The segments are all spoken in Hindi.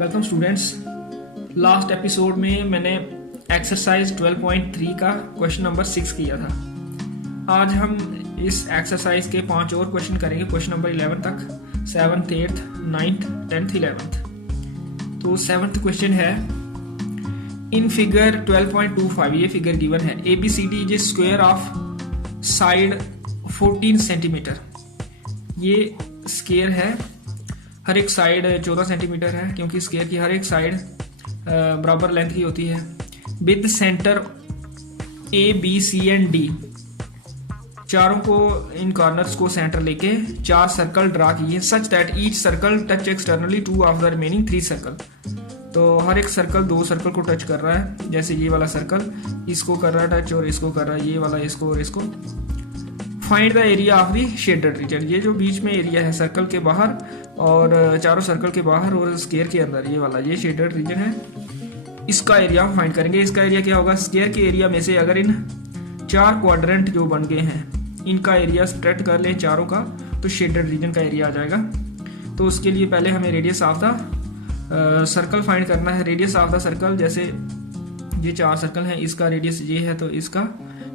Welcome students. लास्ट एपिसोड में मैंने एक्सरसाइज 12.3 का क्वेश्चन नंबर 6 किया था। आज हम इस एक्सरसाइज के 5 और क्वेश्चन करेंगे, क्वेश्चन नंबर 11 तक, 7th, 8th, 9th, 10th, 11th। तो 7th क्वेश्चन है, इन फिगर 12.25 ये फिगर गिवन है, ABCD is square of side 14 centimetre. ये स्क्वायर है, हर एक साइड 14 सेंटीमीटर है क्योंकि स्क्वायर की हर एक साइड बराबर लेंथ की होती है। With centre ABC and D, चारों को इन कॉर्नर्स को सेंटर लेके 4 सर्कल ड्रा किए, such that each circle touch externally 2 of the remaining 3 circle. तो हर एक सर्कल 2 सर्कल को टच कर रहा है, जैसे ये वाला सर्कल इसको कर रहा है टच और इसको कर रहा है, ये वाला इसको और इसको। Find the area of the shaded reason, ये जो बीच में एरिया है सर्कल के बाहर और चारों सर्कल के बाहर और स्क्वायर के अंदर, ये वाला ये शेडेड रीजन है, इसका एरिया हम फाइंड करेंगे। इसका एरिया क्या होगा, स्क्वायर के एरिया में से अगर इन 4 क्वाड्रेंट जो बन गए हैं इनका एरिया स्प्रेड कर लें चारों का, तो शेडेड रीजन का एरिया आ जाएगा। तो उसके लिए पहले हमें radius of the circle find करना है। रेडियस ऑफ द सर्कल, जैसे ये 4 सर्कल हैं, इसका रेडियस ये है तो इसका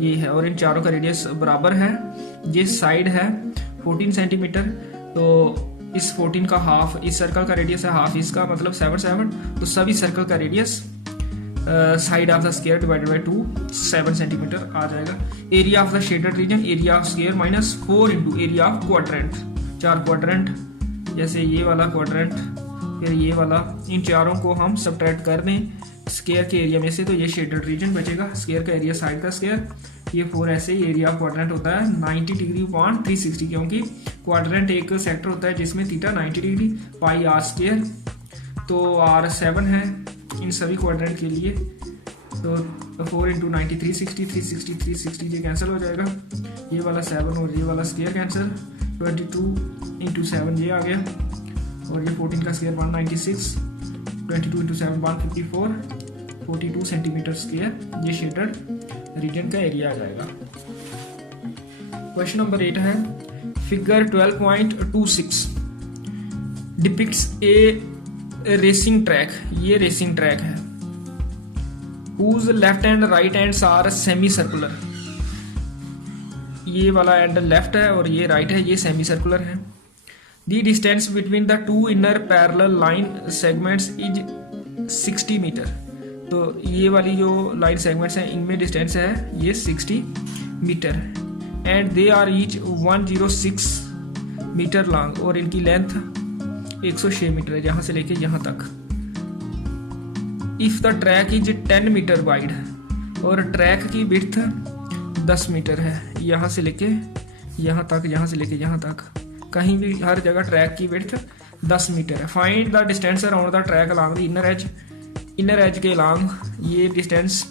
ये है, और इन चारों का रेडियस बराबर है। ये साइड है 14 सेंटीमीटर, तो इस 14 का हाफ, इस सर्कल का रेडियस है हाफ इसका, मतलब 7 तो सभी सर्कल का radius side of the square divided by 2 7 centimetre आ जाएगा। Area of the shaded region, area of square minus 4 into area of quadrant, 4 quadrant, जैसे ये वाला क्वाड्रेंट फिर ये वाला, इन चारों को हम सब्ट्रैक्ट कर दें स्क्वायर के एरिया में से, तो ये शेडेड रीजन बचेगा। स्क्वायर का एरिया साइड का स्क्वायर, ये 4 ऐसे ही एरिया ऑफ क्वाड्रेंट होता है 90 डिग्री अपॉन 360, क्योंकि क्वाड्रेंट एक सेक्टर होता है जिसमें theta 90 degree, pi are square, तो R 7 है इन सभी क्वाड्रेंट के लिए। तो 4 इंटू 90 360, 360 360 ये कैंसिल हो जाएगा, ये वाला 7 और ये वाला स्क्वायर कैंसिल, 22 इंटू 7 ये आ गया, और ये 14 का स्क्वायर 196, 22 इंटू 7 154, 42 सेंटीमीटर स्क्वायर ये शेडेड रीजन का एरिया आ जाएगा। क्वेश्चन नंबर 8 है, figure 12.26 depicts a racing track. ये रेसिंग ट्रैक है, whose left end right ends are semi circular. ये वाला एंड लेफ्ट है और ये राइट है, ये सेमी सर्कुलर है। The distance between the 2 inner parallel line segments is 60 metre. तो ये वाली जो लाइन सेगमेंट्स हैं इनमें डिस्टेंस है ये 60 metre, and they are each 106 metre long, और इनकी लेंथ 106 मीटर है यहाँ से लेके यहाँ तक। If the track is 10 metre wide, और ट्रैक की विड्थ 10 मीटर है यहाँ से लेके यहाँ तक, यहाँ से लेके यहाँ तक, कहीं भी हर जगह ट्रैक की विड्थ 10 मीटर है। Find the distance around the track along the inner edge, inner edge के अलॉन्ग ये डिस्टेंस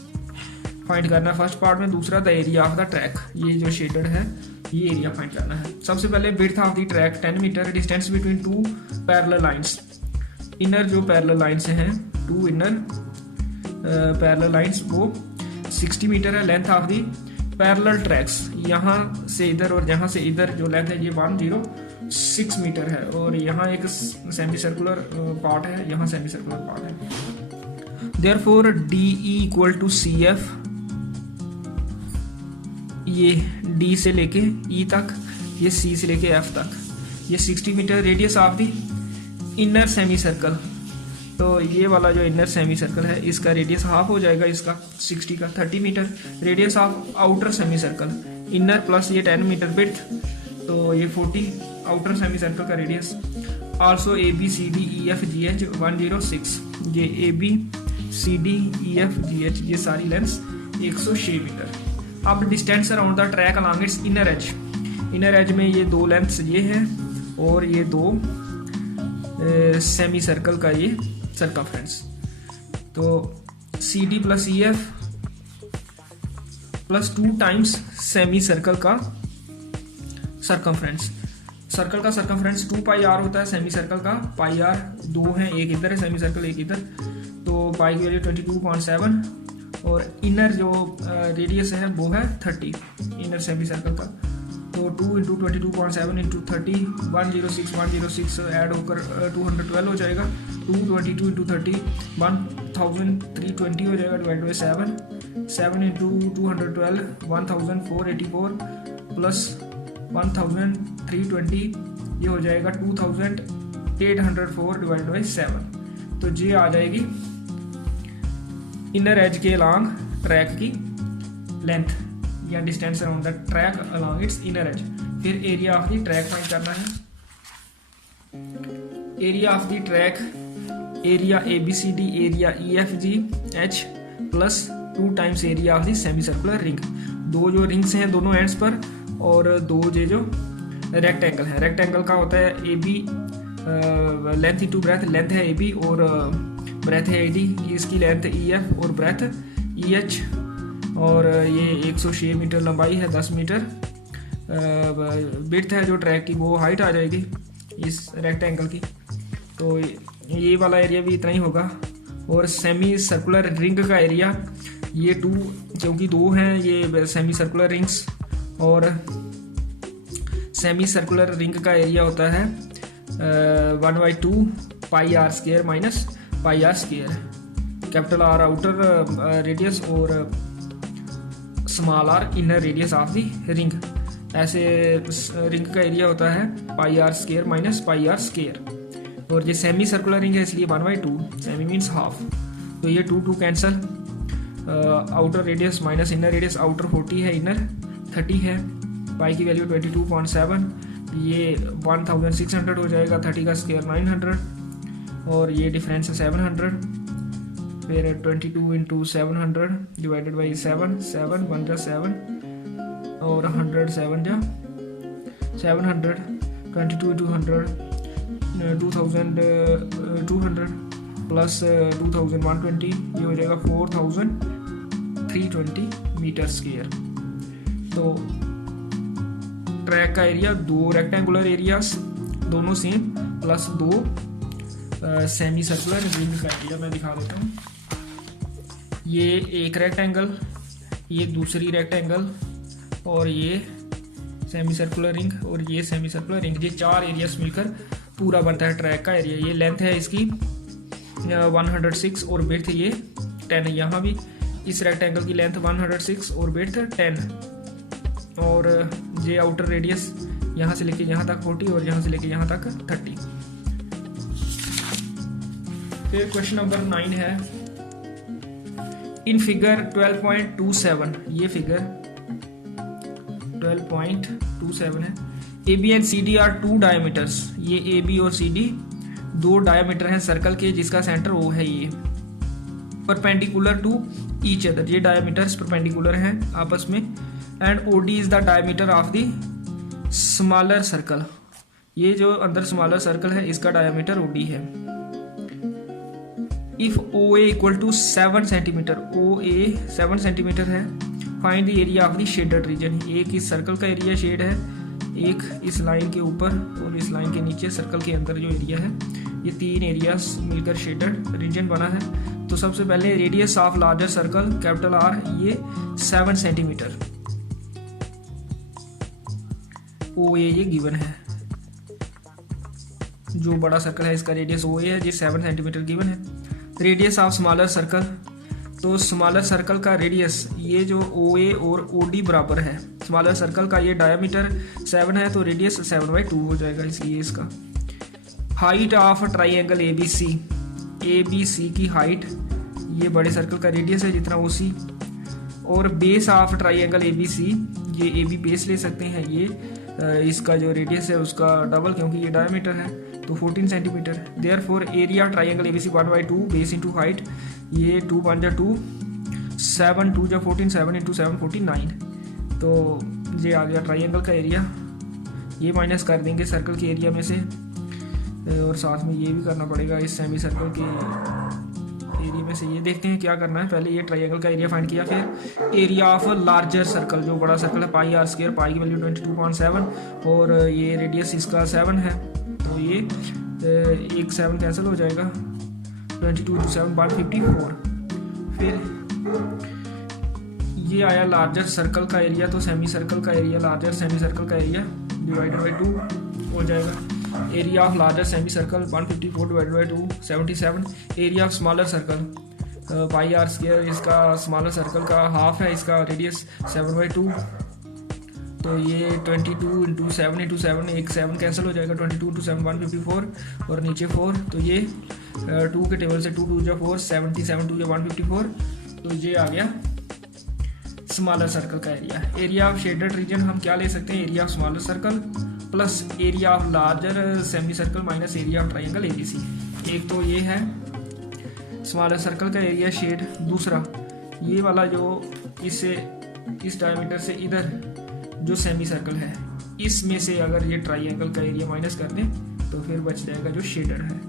फाइंड करना है फर्स्ट पार्ट में। दूसरा the area of the track, ये जो शेडेड है ये एरिया फाइंड करना है। सबसे पहले width of the track 10 metre, distance between 2 parallel lines, inner जो पैरेलल लाइंस हैं 2 इनर पैरेलल लाइंस वो 60 मीटर है। Length of the parallel tracks, यहाँ से इधर और यहाँ से इधर जो लेंथ है ये 106 मीटर है, और यहाँ एक सेमी सर्कुलर पार्ट है, यहाँ सेमी सर्कुलर पार्ट है। Therefore DE equal to CF, ये D से लेके E तक, ये C से लेके F तक, ये 60 metre. Radius of the inner semi circle, तो ये वाला जो इनर सेमी सर्कल है इसका रेडियस हाफ हो जाएगा इसका 60 का 30 metre. Radius of outer semi circle, inner plus ये 10 मीटर विड्थ, तो ये 40 आउटर सेमी सर्कल का रेडियस। आल्सो ABCDEFGH 106, ये ABCDEFGH ये सारी लेंस 106 मीटर। अब distance around the track along its inner edge, inner edge में ये 2 लेंथ्स ये है और ये 2 सेमी सर्कल का ये सर्कमफ्रेंस, तो CD plus EF plus 2 times semi circle का सर्कमफ्रेंस। सर्कल का सर्कमफ्रेंस 2 पाई आर होता है, सेमी सर्कल का पाई आर 2 है, एक इधर है सेमी सर्कल एक इधर, तो पाई की वैल्यू 22.7, और इनर जो रेडियस है वो है 30 इनर सेमी सर्कल का, तो 2 इंटू 22.7 इंटू 30 106 ऐड होकर 212 हो जाएगा। 222 इंटू 30 1320 हो जाएगा डिवाइड बाई 7 इंटू 212 1484 प्लस 1320 ये हो जाएगा 2804 डिवाइड बाई 7। तो ये आ जाएगी इनर एज के अलॉन्ग ट्रैक की लेंथ या distance around the track along its inner edge. फिर area of the track find करना है। Area of the track, area ABCD area EFG H plus 2 times area of the semi circular ring. दो जो रिंग्स हैं दोनों एंड्स पर और दो ये जो रेक्टेंगल है, रेक्टेंगल का होता है AB length into breadth, length है AB और ब्रेथ है AD, इसकी लेंथ EF और ब्रेथ EH और ये 106 मीटर लंबाई है, 10 मीटर विड्थ है जो ट्रैक की, वो हाइट आ जाएगी इस रेक्टेंगल की। तो ये वाला एरिया भी इतना ही होगा। और सेमी सर्कुलर रिंग का एरिया ये 2, क्योंकि 2 हैं ये सेमी सर्कुलर रिंग्स, और सेमी सर्कुलर रिंग का एरिया होता है 1/2 pi are square minus pi are square. Capital R outer radius और small r inner radius of the ring. ऐसे रिंग का एरिया होता है pi are square minus pi are square. और ये सेमी सर्कुलर रिंग है इसलिए 1/2, सेमी मीन्स हाफ। तो ये 2 cancel, outer radius minus inner radius, outer 40 है इनर 30 है, पाई की वैल्यू 22.7, ये 1600 हो जाएगा, 30 का स्क्वायर 900 और ये डिफरेंस है 700। फिर 22 इंटू 700 डिवाइडेड बाई 7 1 जा 7 और 100 7 जा 700, 22 इंटू 100 2200 प्लस 2120 ये हो जाएगा 4320 मीटर स्क्वायर। तो ट्रैक का एरिया 2 रेक्टेंगुलर एरियाज दोनों same plus 2 semi circular ring का एरिया मैं दिखा देता हूँ। ये एक रेक्टेंगल, ये दूसरी रेक्टेंगल और ये सेमी सर्कुलर रिंग और ये सेमी सर्कुलर रिंग, ये 4 एरियाज मिलकर पूरा बनता है ट्रैक का एरिया। ये लेंथ है इसकी 106 और विड्थ ये 10। यहाँ भी इस रेक्टेंगल की लेंथ 106 और विड्थ 10 और ये आउटर रेडियस यहाँ से लेके यहाँ तक 40 और यहाँ से लेके यहाँ तक 30। फिर क्वेश्चन नंबर 9 है, इन फिगर 12.27, ये फिगर 12.27 है। AB and CD are 2 diameters, ये AB और CD 2 डायमीटर हैं सर्कल के जिसका सेंटर O है। ये परपेंडिकुलर टू ईच अदर, ये डायमीटर्स परपेंडिकुलर हैं आपस में। And OD is the diameter of the smaller circle, ये जो अंदर स्मॉलर सर्कल है इसका डायमीटर OD है। If OA equal to 7 centimetre, OA 7 centimetre है, find the area of the shaded region. एक इस सर्कल का एरिया शेड है, एक इस लाइन के ऊपर और इस लाइन के नीचे सर्कल के अंदर जो एरिया है, ये 3 एरियाज मिलकर शेडेड रीजन बना है। तो सबसे पहले radius of larger circle capital R ये 7 सेंटीमीटर, OA ये गिवन है। जो बड़ा सर्कल है इसका रेडियस OA है, ये 7 सेंटीमीटर गिवन है। रेडियस ऑफ स्मॉलर सर्कल, तो स्मॉलर सर्कल का रेडियस ये जो OA और OD बराबर है। स्मॉलर सर्कल का ये डायमीटर 7 है तो रेडियस 7/2 हो जाएगा, इसलिए इसका। हाइट ऑफ ट्राइंगल ABC की हाइट, ये बड़े सर्कल का रेडियस है जितना OC। और बेस ऑफ ट्राइंगल ABC, ये AB बेस ले सकते हैं, ये इसका जो रेडियस है उसका डबल, क्योंकि ये डायमीटर है तो 14 centimetre. Therefore area triangle ABC 1/2 base into height, ये 2 5 जा 2 7 2 जा 14 7 इंटू 7 49। तो ये आ गया ट्राइंगल का एरिया। ये माइनस कर देंगे सर्कल के एरिया में से और साथ में ये भी करना पड़ेगा इस सेमी सर्कल के एरिया में से। ये देखते हैं क्या करना है। पहले ये ट्राइंगल का एरिया फाइंड किया, फिर एरिया ऑफ लार्जर सर्कल, जो बड़ा सर्कल है पाई आर स्क्वायर, पाई की वैल्यू 22.7 और ये रेडियस इसका 7 है तो ये 1 7 कैंसिल हो जाएगा, 22 into 7 154। फिर ये आया लार्जर सर्कल का एरिया, तो सेमी सर्कल का एरिया, लार्जर सेमी सर्कल का एरिया डिवाइडेड बाई 2 हो जाएगा। Area of larger semi circle 154 divided by 2 77। Area of smaller circle pi are square, इसका स्मॉलर सर्कल का हाफ है, इसका रेडियस 7/2, तो ये 22 इंटू 7 इंटू 7, एक 7 कैंसिल हो जाएगा, 22 इंटू 7 154 और नीचे 4, तो ये 2 के टेबल से 2 2 जा 4, 77 2 जा 154, तो ये आ गया स्मॉलर सर्कल का area. Area of shaded region हम क्या ले सकते हैं, area of smaller circle plus area of larger semi circle minus area of triangle ABC. एक तो ये है स्मॉलर सर्कल का एरिया शेड, दूसरा ये वाला जो इससे इस डायमीटर से इधर जो सेमी सर्कल है, इसमें से अगर ये ट्राइंगल का एरिया माइनस कर दें तो फिर बच जाएगा जो शेडेड है।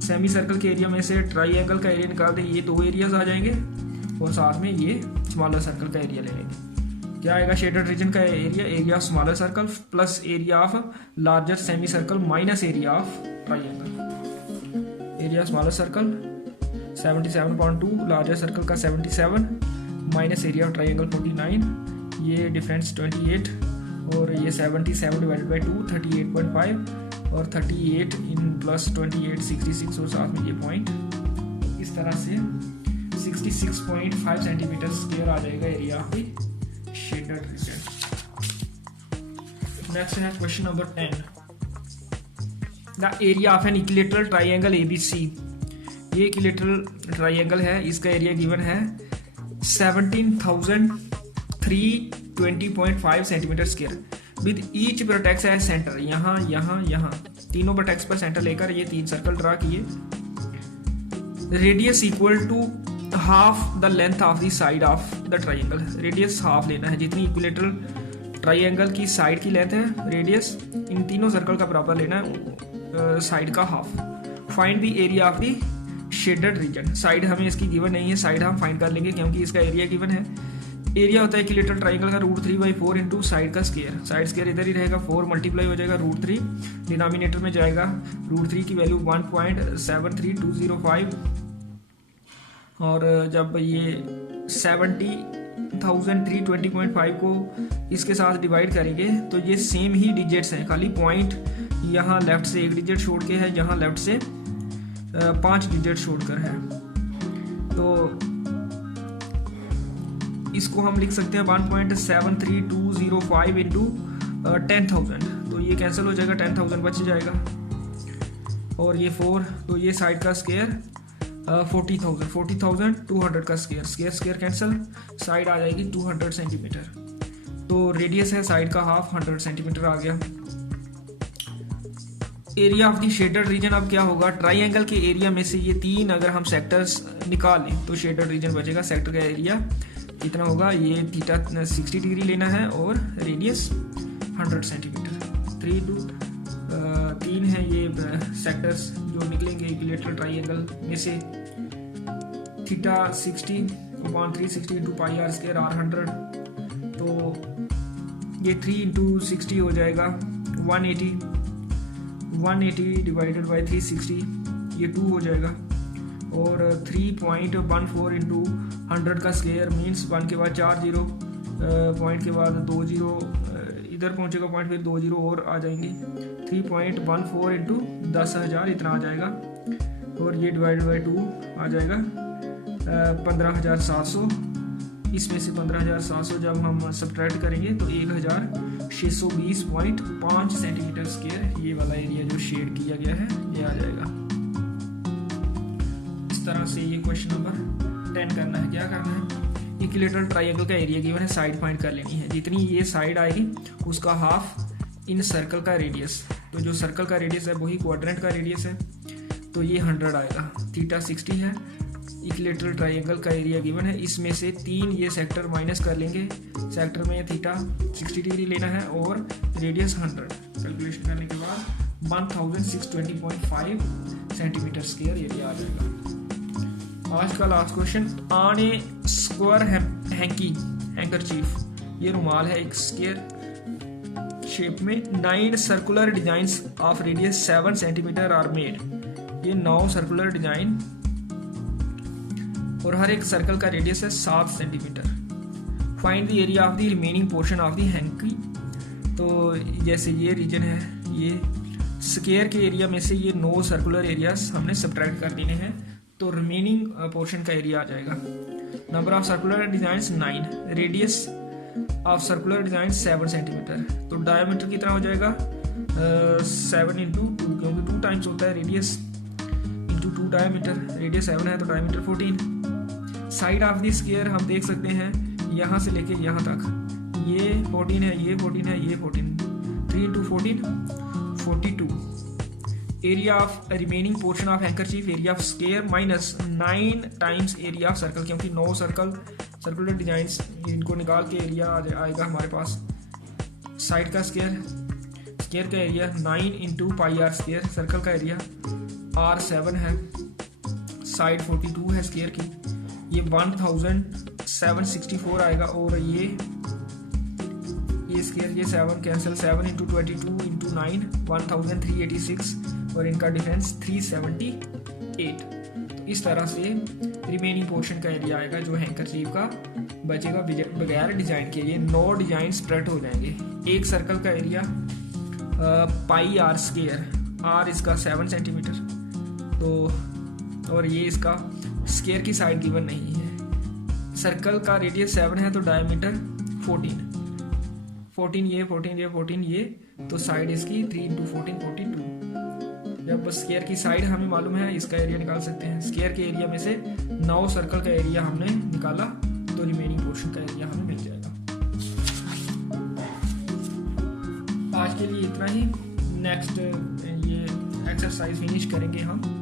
सेमी सर्कल के एरिया में से ट्राइंगल का एरिया निकाल दें, ये 2 एरियाज आ जाएंगे और साथ में ये स्मॉलर सर्कल का एरिया ले लेंगे। क्या आएगा शेडेड रीजन का area, area of smaller circle plus area of larger semi circle minus area of triangle. Area smaller circle 77.2, larger circle का 77 माइनस एरिया ऑफ ट्राइंगल 49, ये डिफरेंस 28 और ये 77 डिवाइडेड बाई 2 38.5 और 38 इन प्लस 28 66 और साथ में ये पॉइंट, इस तरह से 66.5 सेंटीमीटर स्क्वायर आ जाएगा area of the shaded region. Next है question number 10, the area of an equilateral triangle ABC. ये इक्विलेटरल ट्राइंगल है, इसका एरिया गिवन है 17,320.5 centimetre square with each vertex as centre. यहाँ यहाँ यहाँ तीनों वर्टेक्स पर सेंटर लेकर ये 3 सर्कल ड्रा किए। Radius equal to half the length of the side of the triangle. Radius half लेना है, जितनी इक्विलेटरल ट्राइंगल की साइड की लेंथ है, रेडियस इन तीनों सर्कल का बराबर लेना है, साइड का half. Find the area of the shaded region. Side हमें इसकी गिवन नहीं है, साइड हम फाइंड कर लेंगे क्योंकि इसका एरिया गिवन है। एरिया होता है इक्विलेटरल ट्राइंगल का √3/4 इंटू साइड का स्क्वायर। साइड स्क्वायर इधर ही रहेगा, 4 मल्टीप्लाई हो जाएगा √3, डिनोमिनेटर में जाएगा √3 की वैल्यू 1.73205 और जब ये 70,320.5 को इसके साथ डिवाइड करेंगे तो ये सेम ही डिजिट्स हैं, खाली पॉइंट यहाँ लेफ्ट से 1 डिजिट छोड़ के है, यहाँ लेफ्ट से 5 डिजिट छोड़कर है। तो इसको हम लिख सकते हैं 1.73205 इंटू 10,000, तो ये कैंसिल हो जाएगा, 10,000 बच जाएगा और ये 4, तो ये साइड का स्क्वायर 40,000 200 का स्क्वायर, स्क्वायर कैंसिल, साइड आ जाएगी 200 सेंटीमीटर। तो रेडियस है साइड का हाफ 100 सेंटीमीटर आ गया। Area of the shaded reason अब क्या होगा, ट्राइंगल के एरिया में से ये 3 अगर हम सेक्टर्स निकाल लें तो शेडेड रीजन बचेगा। सेक्टर का एरिया कितना होगा, ये थीटा 60 डिग्री लेना है और रेडियस 100 सेंटीमीटर। 3 है ये सेक्टर्स जो निकलेंगे इक्विलेटरल ट्राइंगल में से। Theta 60/360 into pi are square r100, तो ये 3 इंटू 60 हो जाएगा 180 डिवाइडेड बाई 360, ये 2 हो जाएगा और 3.14 इंटू 100 का स्क्वायर मीन्स 1 के बाद 4 जीरो, पॉइंट के बाद 2 जीरो, इधर पहुंचेगा पॉइंट, फिर 2 जीरो और आ जाएंगे। 3.14 इंटू 10,000 इतना आ जाएगा और ये डिवाइडेड बाई 2 आ जाएगा 15,700। इसमें से 15,700 जब हम सब्ट्रैक्ट करेंगे तो 1,620.5 सेंटीमीटर स्क्वायर ये वाला एरिया जो शेड किया गया है ये आ जाएगा। इस तरह से ये क्वेश्चन नंबर 10 करना है। क्या करना है, इक्विलेटरल ट्राइंगल का एरिया गिवन है, साइड फाइंड कर लेनी है। जितनी ये साइड आएगी उसका हाफ इन सर्कल का रेडियस, तो जो सर्कल का रेडियस है वही क्वाड्रेंट का रेडियस है, तो ये 100 आएगा। थीटा 60 है, इक्विलेटरल ट्राइंगल का एरिया गिवन है, इसमें से 3 ये सेक्टर माइनस कर लेंगे। सेक्टर में थीटा 60 डिग्री लेना है और रेडियस 100, कैलकुलेशन करने के बाद 1620.5 सेंटीमीटर स्क्वायर एरिया आ जाएगा। आज का last question, on a square handkerchief, ये रुमाल है एक स्क्वायर शेप में, 9 circular designs of radius 7 centimetre are made. ये 9 सर्कुलर डिजाइन और हर एक सर्कल का रेडियस है 7 centimetre. Find the area of the remaining portion of the hanky. तो जैसे ये रीजन है, ये स्क्वायर के एरिया में से ये 9 सर्कुलर एरियाज हमने सब्ट्रैक्ट कर देने हैं, तो रिमेनिंग पोर्शन का एरिया आ जाएगा। Number of circular designs 9, radius of circular design 7 centimetre, तो डायमीटर कितना हो जाएगा 7 इंटू 2, क्योंकि 2 टाइम्स होता है रेडियस इंटू 2 डायमीटर, रेडियस 7 है तो diameter 14। Side of the square हम देख सकते हैं यहाँ से लेके यहाँ तक, ये 14 है, ये 14 है, ये 14, 3 into 14 42। Area of remaining portion of handkerchief, area of square minus 9 times area of circle, क्योंकि 9 सर्कुलर डिजाइंस, इनको निकाल के एरिया आएगा हमारे पास। साइड का स्क्वायर का area 9 into pi are square, circle का एरिया R7 है, साइड 42 है स्क्वायर की, ये 1764 आएगा। और ये स्क्वायर, ये 7 कैंसिल, 7 इंटू 22 इंटू 9 1386, और इनका डिफरेंस 378। तो इस तरह से रिमेनिंग पोर्शन का एरिया आएगा जो हैंकरचीफ का बचेगा बगैर डिजाइन के। ये 9 डिजाइन स्प्रेड हो जाएंगे। एक सर्कल का area pi are square, R इसका 7 सेंटीमीटर, तो और ये इसका स्क्वायर की साइड गिवन नहीं है। सर्कल का रेडियस 7 है तो डायमीटर 14 ये 14 ये, तो साइड इसकी 3 इंटू 14 42। जब स्क्वायर की साइड हमें मालूम है, इसका एरिया निकाल सकते हैं। स्क्वायर के एरिया में से 9 सर्कल का एरिया हमने निकाला, तो रिमेनिंग पोर्शन का एरिया हमें मिल जाएगा। आज के लिए इतना ही। नेक्स्ट ये एक्सरसाइज फिनिश करेंगे हम।